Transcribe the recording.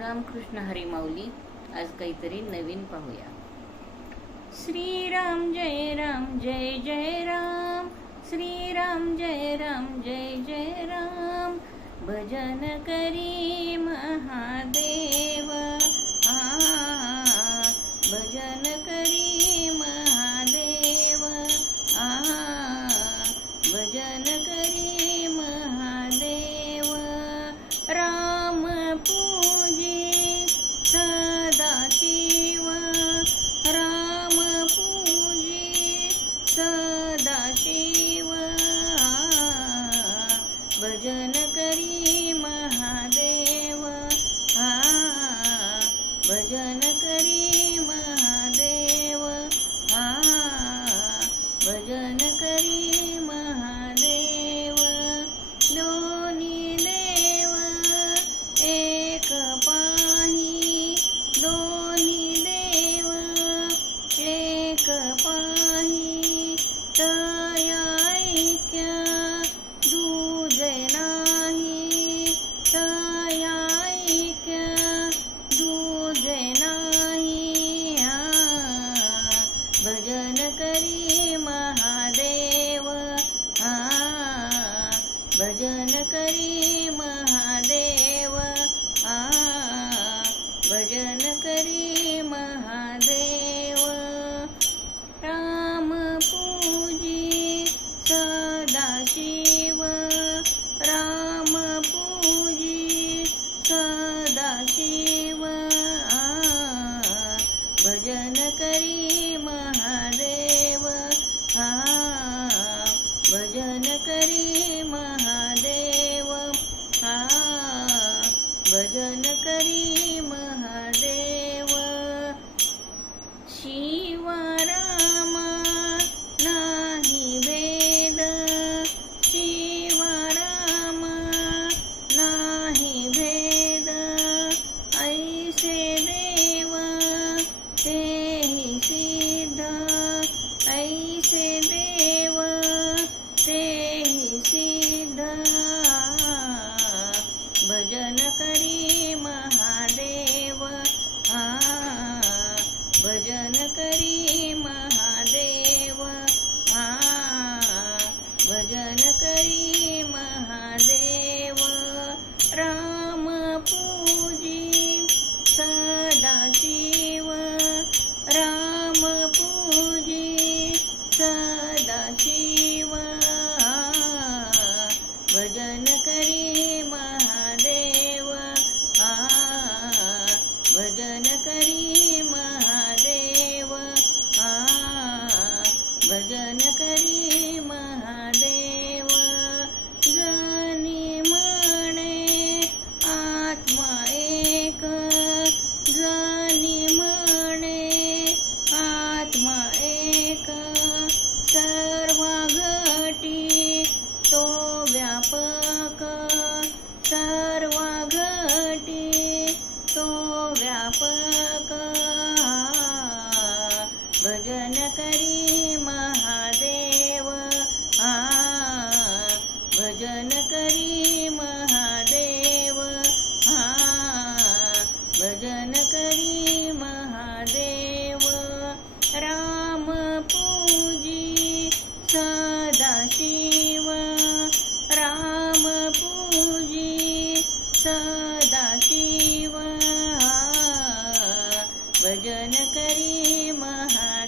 रामकृष्ण हरी माऊली. आज काहीतरी नवीन पाहूया. श्रीराम जय राम जय जय राम, श्रीराम जय राम जय जय राम. भजन करी महादेव, भजन करी महादेव, भजन करी महादेव. राम पूजी सदाशिव, राम पूजी सदाशिव. भजन करी महादेव, भजन करी महादेव, भजन करी महादेव. दोन्ही देव एक पाही, दोन्ही देव एक पाही. तया ऐक्य दुजे नाही, तया ऐक्य दुजे नाही. भजन करी महादेव, भजन करी महादेव, भजन करी महादेव. राम पूजी सदाशिव, राम पूजी सदाशिव. भजन करी महादेव, भजन करी महादेव, भजन करी महादेव. शिवराम नाही भेद, शिवराम नाही भेद. ऐसे देव तेहि सिद्ध, ऐसे देव तेहि सिद्ध. भजन करी महादेव, भजन करी महादेव, भजन करी महादेव. राम पूजी सदाशिव, राम पूजी सदाशिव. भजन करी महादेव, भजन करी महादेव, भजन करी महादेव. जनी म्हणे आत्मा एक, जनी म्हणे आत्मा एक. सर्व घटी तो व्यापक, सर्व घटी तो व्यापक. भजन करी महादेव, भजन करी महादेव, भजन करी महादेव. राम पूजी सदाशिव, राम पूजी सदाशिव. भजन करी महादेव.